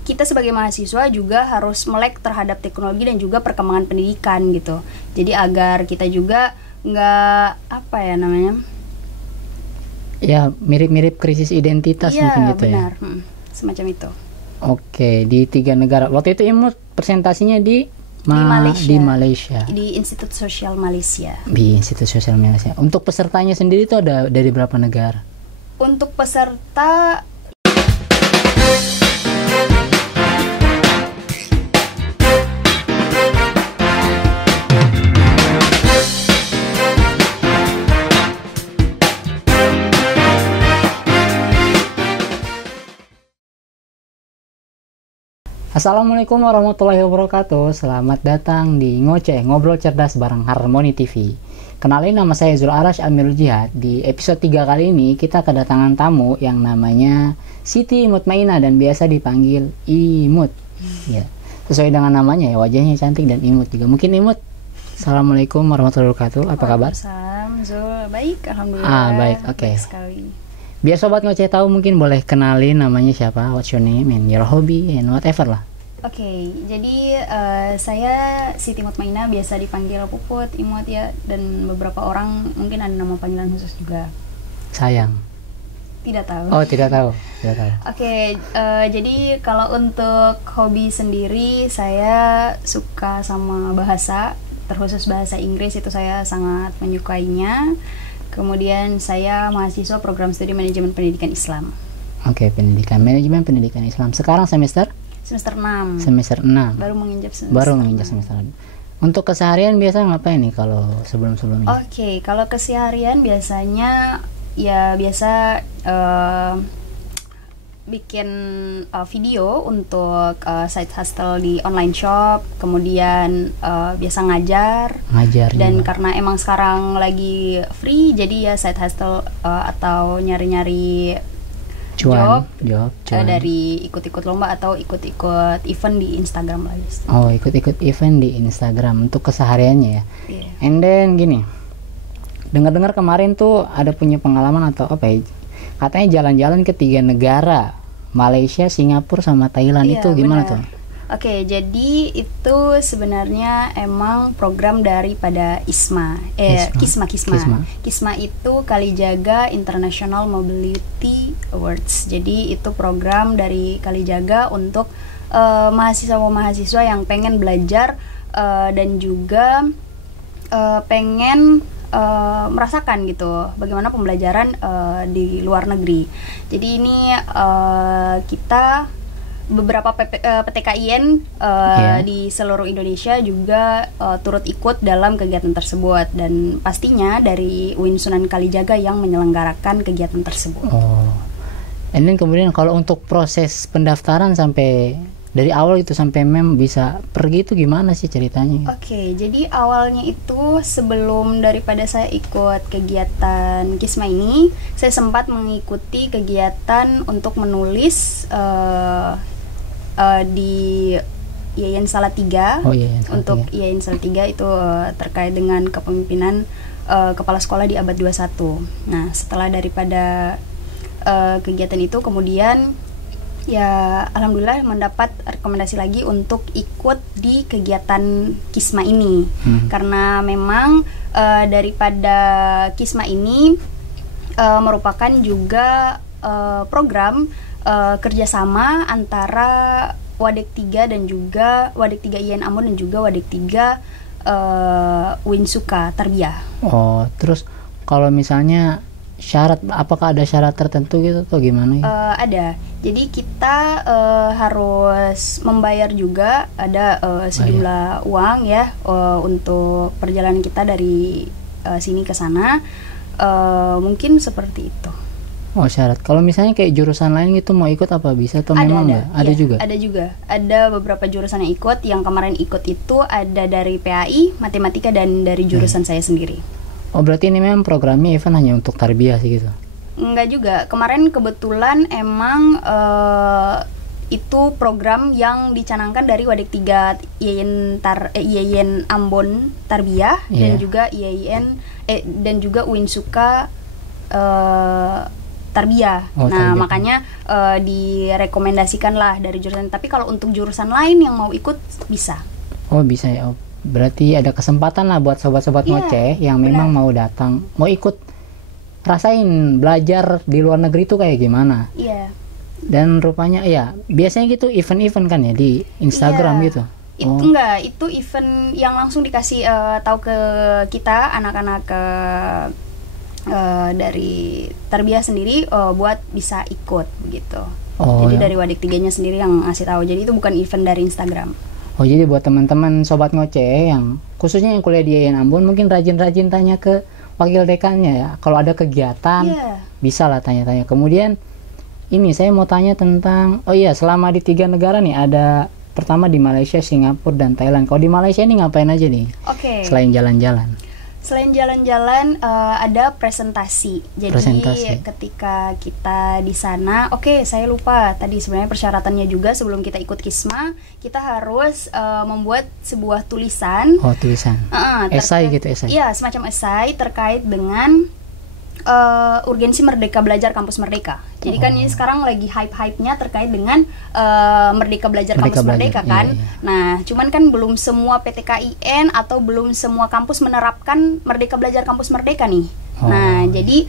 kita sebagai mahasiswa juga harus melek terhadap teknologi dan juga perkembangan pendidikan gitu. Jadi agar kita juga nggak apa ya namanya? Ya mirip-mirip krisis identitas mungkin gitu benar. ya. Semacam itu. Oke, di 3 negara. Waktu itu Imut presentasinya di Malaysia. Di Institut Sosial Malaysia. Di Institut Sosial Malaysia. Untuk pesertanya sendiri itu ada dari berapa negara? Untuk peserta Assalamualaikum warahmatullahi wabarakatuh. Selamat datang di Ngoceh, Ngobrol Cerdas bareng Harmoni TV. Kenalin, nama saya Zul Arash Amirul Jihad. Di episode 3 kali ini kita kedatangan tamu yang namanya Siti Mutmainah dan biasa dipanggil Imut. Ya, sesuai dengan namanya ya, wajahnya cantik dan imut juga. Mungkin Imut. Assalamualaikum warahmatullahi wabarakatuh. Apa kabar? Waalaikumsalam, Zul. Baik, alhamdulillah. Baik, oke. Baik sekali. Biar sobat Ngoceh tahu, mungkin boleh kenalin namanya siapa, what's your name and your hobby and whatever lah. Oke, jadi saya Siti Mutmainah, biasa dipanggil Puput, Imut ya, dan beberapa orang mungkin ada nama panggilan khusus juga. Sayang. Tidak tahu. Oh, tidak tahu. Tidak tahu. Oke, jadi kalau untuk hobi sendiri, saya suka sama bahasa, terkhusus bahasa Inggris itu saya sangat menyukainya. Kemudian saya mahasiswa program studi manajemen pendidikan Islam. Oke, manajemen pendidikan Islam. Sekarang semester 6. Semester 6. Baru menginjak semester. Baru menginjak semester 6. Untuk keseharian biasa ngapain nih kalau sebelum-sebelumnya? Oke, kalau keseharian biasanya ya biasa bikin video untuk side hustle di online shop, kemudian biasa ngajar dan juga. karena emang sekarang lagi free, jadi ya side hustle atau nyari-nyari job dari ikut-ikut lomba atau ikut-ikut event di Instagram lagi. Oh, ikut-ikut event di Instagram untuk kesehariannya ya. Yeah. And then gini, dengar-dengar kemarin tuh ada punya pengalaman atau apa ya? Katanya jalan-jalan ke 3 negara, Malaysia, Singapura, sama Thailand. Iya, itu gimana benar. tuh? Oke, jadi itu sebenarnya emang program daripada Kisma. Kisma itu Kalijaga International Mobility Awards. Jadi itu program dari Kalijaga untuk mahasiswa yang pengen belajar dan juga pengen merasakan gitu bagaimana pembelajaran di luar negeri. Jadi ini kita beberapa PTKIN di seluruh Indonesia juga turut ikut dalam kegiatan tersebut, dan pastinya dari UIN Sunan Kalijaga yang menyelenggarakan kegiatan tersebut. Oh, and then kemudian kalau untuk proses pendaftaran sampai dari awal itu sampai bisa pergi itu gimana sih ceritanya? Oke, jadi awalnya itu sebelum daripada saya ikut kegiatan Kisma ini, saya sempat mengikuti kegiatan untuk menulis di Yayan Salatiga. Oh, Yayan Salatiga. Untuk Yayan Salatiga itu terkait dengan kepemimpinan kepala sekolah di abad 21. Nah, setelah daripada kegiatan itu kemudian ya alhamdulillah mendapat rekomendasi lagi untuk ikut di kegiatan Kisma ini. Karena memang daripada Kisma ini merupakan juga program kerjasama antara Wadek 3 dan juga Wadek 3 IAIN Ambon dan juga Wadek 3 Winsuka Tarbiyah. Oh, terus kalau misalnya syarat, apakah ada syarat tertentu gitu atau gimana ya? Ada. Jadi kita harus membayar juga, ada sejumlah uang ya untuk perjalanan kita dari sini ke sana. Mungkin seperti itu. Oh, syarat. Kalau misalnya kayak jurusan lain gitu mau ikut apa bisa atau memang enggak? Ada juga? Ada juga. Ada beberapa jurusan yang ikut. Yang kemarin ikut itu ada dari PAI, Matematika, dan dari jurusan saya sendiri. Oh, berarti ini memang programnya event hanya untuk tarbiyah sih gitu? Enggak juga. Kemarin kebetulan emang itu program yang dicanangkan dari Wadek 3 IAIN Ambon Tarbiyah, dan juga IAIN dan juga Winsuka tarbiyah. Oh, Nah, tarbiyah. makanya direkomendasikan lah dari jurusan. Tapi kalau untuk jurusan lain yang mau ikut bisa. Oh bisa ya. Oh, berarti ada kesempatan lah buat sobat-sobat Iya, ngoceh yang memang mau datang, mau ikut rasain belajar di luar negeri itu kayak gimana. Iya. Dan rupanya ya biasanya gitu event-event kan ya di Instagram Iya. gitu. Itu enggak, itu event yang langsung dikasih tahu ke kita anak-anak dari tarbiyah sendiri buat bisa ikut begitu. Oh, Jadi ya. dari Wadik 3-nya sendiri yang ngasih tahu. Jadi itu bukan event dari Instagram. Oh jadi buat teman-teman sobat ngoceh yang khususnya yang kuliah di IAIN Ambon mungkin rajin-rajin tanya ke wakil dekannya ya. Kalau ada kegiatan Iya. bisa lah tanya-tanya. Kemudian ini saya mau tanya tentang selama di 3 negara nih ada pertama di Malaysia, Singapura dan Thailand. Kalau di Malaysia ini ngapain aja nih? Oke. Selain jalan-jalan. Selain jalan-jalan ada presentasi. Jadi Presentasi. ketika kita di sana, saya lupa tadi sebenarnya persyaratannya juga sebelum kita ikut Kisma, kita harus membuat sebuah tulisan. Oh tulisan. Esai gitu, esai. Iya, semacam esai terkait dengan urgensi Merdeka Belajar Kampus Merdeka. Jadi kan ini sekarang lagi hype-hype-nya terkait dengan Merdeka Belajar Merdeka Kampus Belajar, Merdeka kan. iya. Nah, cuman kan belum semua PTKIN atau belum semua kampus menerapkan Merdeka Belajar Kampus Merdeka nih. Oh. Nah, jadi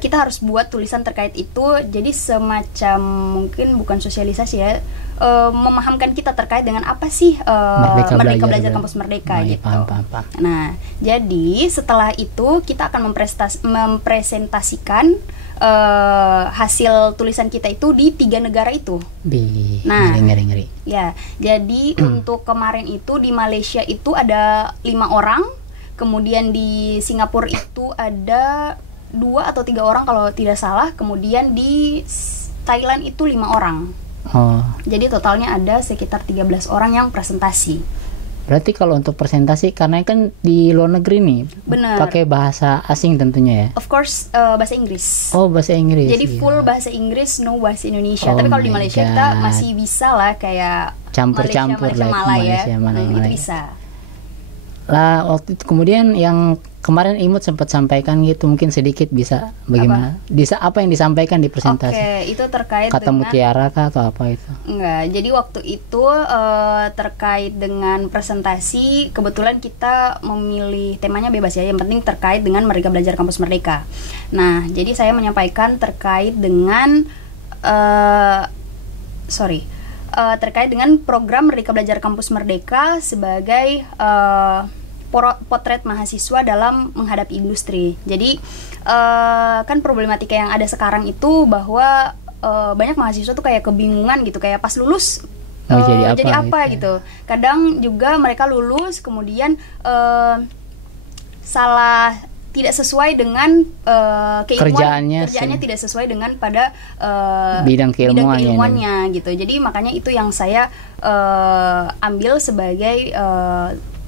kita harus buat tulisan terkait itu. Jadi semacam mungkin bukan sosialisasi ya, memahamkan kita terkait dengan apa sih Merdeka Belajar Kampus Merdeka iya, gitu. paham. Nah, jadi setelah itu kita akan mempresentasikan hasil tulisan kita itu di 3 negara itu. Nah, ngeri. Ya, jadi untuk kemarin itu di Malaysia itu ada 5 orang, kemudian di Singapura itu ada 2 atau 3 orang kalau tidak salah, kemudian di Thailand itu 5 orang. Oh, Jadi totalnya ada sekitar 13 orang yang presentasi. berarti kalau untuk presentasi karena kan di luar negeri nih, Benar. pakai bahasa asing tentunya ya. Of course bahasa Inggris. Oh, bahasa Inggris. Jadi iya. full bahasa Inggris, no bahasa Indonesia. Oh Tapi kalau di my Malaysia kita God. masih bisa lah kayak Campur-campur Malaysia lah, Malay Malaysia, ya. Malay. Itu bisa. Lah waktu itu kemudian yang kemarin Imut sempat sampaikan gitu, mungkin sedikit bisa bagaimana? Apa yang disampaikan di presentasi? Oke, itu terkait Kata dengan mutiara kah atau apa itu? Enggak, jadi waktu itu terkait dengan presentasi, kebetulan kita memilih temanya bebas ya, yang penting terkait dengan Merdeka Belajar Kampus Merdeka. Nah, jadi saya menyampaikan terkait dengan terkait dengan program Merdeka Belajar Kampus Merdeka sebagai potret mahasiswa dalam menghadapi industri. Jadi kan problematika yang ada sekarang itu bahwa banyak mahasiswa tuh kayak kebingungan gitu, kayak pas lulus Mau jadi apa gitu. Kadang juga mereka lulus kemudian salah, tidak sesuai dengan keilmuannya tidak sesuai dengan pada bidang keilmuannya gitu. Jadi makanya itu yang saya ambil sebagai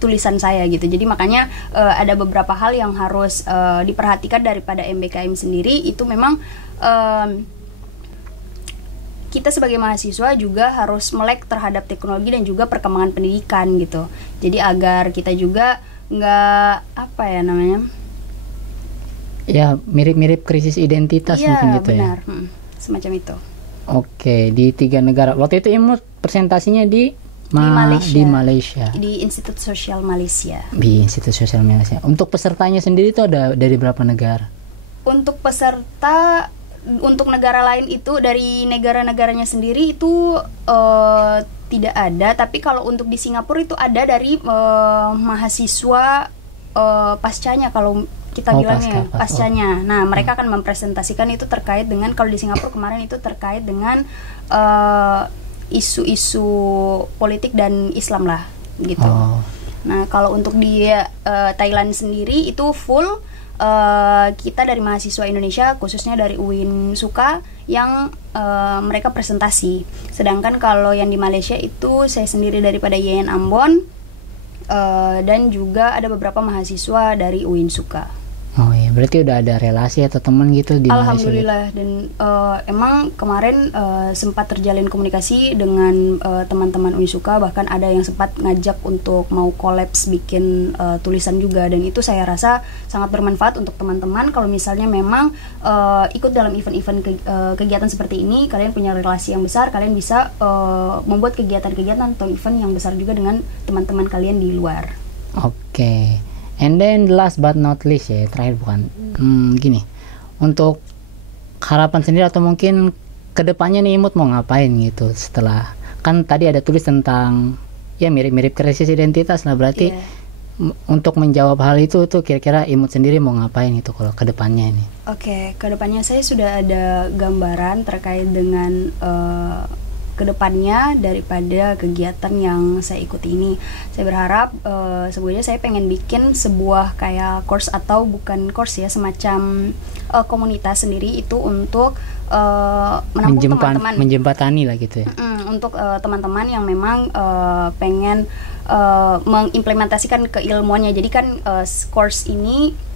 tulisan saya gitu. Jadi makanya ada beberapa hal yang harus diperhatikan daripada MBKM sendiri. Itu memang kita sebagai mahasiswa juga harus melek terhadap teknologi dan juga perkembangan pendidikan gitu. Jadi agar kita juga nggak ya mirip-mirip krisis identitas mungkin gitu benar. ya. Semacam itu. Oke, di 3 negara. Waktu itu Imut presentasinya di Malaysia. Di Institut Sosial Malaysia. Di Institut Sosial Malaysia. Untuk pesertanya sendiri itu ada dari berapa negara? Untuk peserta, untuk negara lain itu dari negara-negaranya sendiri itu tidak ada. Tapi kalau untuk di Singapura itu ada dari mahasiswa pascanya, kalau kita bilangnya pascanya. Nah, mereka akan mempresentasikan itu terkait dengan, kalau di Singapura kemarin itu terkait dengan isu-isu politik dan Islam lah gitu. Nah, kalau untuk di Thailand sendiri itu full kita dari mahasiswa Indonesia, khususnya dari UIN Suka yang mereka presentasi. Sedangkan kalau yang di Malaysia itu saya sendiri daripada IAIN Ambon dan juga ada beberapa mahasiswa dari UIN Suka. Oh iya, berarti udah ada relasi atau teman gitu di Malaysia? Alhamdulillah, dan emang kemarin sempat terjalin komunikasi dengan teman-teman Unisuka, bahkan ada yang sempat ngajak untuk mau kolaps bikin tulisan juga, dan itu saya rasa sangat bermanfaat untuk teman-teman. Kalau misalnya memang ikut dalam event-event kegiatan seperti ini, kalian punya relasi yang besar, kalian bisa membuat kegiatan-kegiatan atau event yang besar juga dengan teman-teman kalian di luar. Oke. And then last but not least ya, terakhir bukan, gini, untuk harapan sendiri atau mungkin kedepannya nih Imut mau ngapain gitu setelah, kan tadi ada tulis tentang ya mirip-mirip krisis identitas lah, berarti untuk menjawab hal itu tuh kira-kira Imut sendiri mau ngapain itu kalau kedepannya ini? Oke, kedepannya saya sudah ada gambaran terkait dengan kedepannya daripada kegiatan yang saya ikuti ini. Saya berharap sebenarnya saya pengen bikin sebuah kayak course, atau bukan course ya, semacam komunitas sendiri itu untuk menampung teman-teman, menjembatani lah gitu ya. Untuk teman-teman yang memang pengen mengimplementasikan keilmuannya. Jadi kan course ini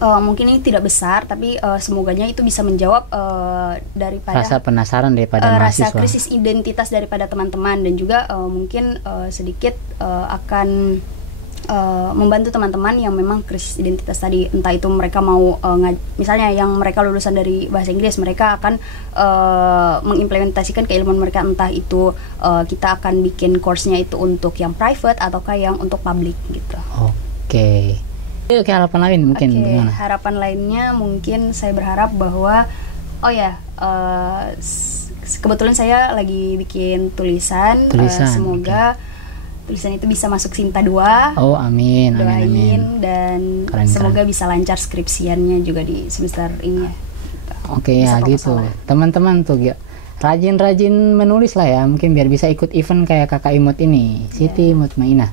mungkin ini tidak besar, tapi semoganya itu bisa menjawab daripada rasa penasaran daripada rasa mahasiswa, krisis identitas daripada teman-teman, dan juga mungkin sedikit akan membantu teman-teman yang memang krisis identitas tadi. Entah itu mereka mau misalnya yang mereka lulusan dari bahasa Inggris, mereka akan mengimplementasikan keilmuan mereka, entah itu kita akan bikin course-nya itu untuk yang private ataukah yang untuk public gitu. Oke, harapan lain mungkin gimana? Harapan lainnya mungkin saya berharap bahwa kebetulan saya lagi bikin tulisan. Semoga tulisan itu bisa masuk Sinta 2. Oh, amin. Doain, amin. Dan keren, semoga bisa lancar skripsiannya juga di semester ini ya. Oke, ya gitu. Teman-teman tuh rajin-rajin menulis lah ya, mungkin biar bisa ikut event kayak kakak Imut ini, Siti Mutmainah.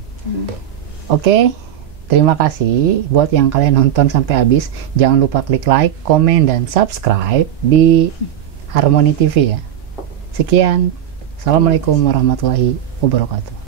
Oke. Terima kasih buat yang kalian nonton sampai habis. Jangan lupa klik like, komen, dan subscribe di Harmoni TV ya. Sekian. Assalamualaikum warahmatullahi wabarakatuh.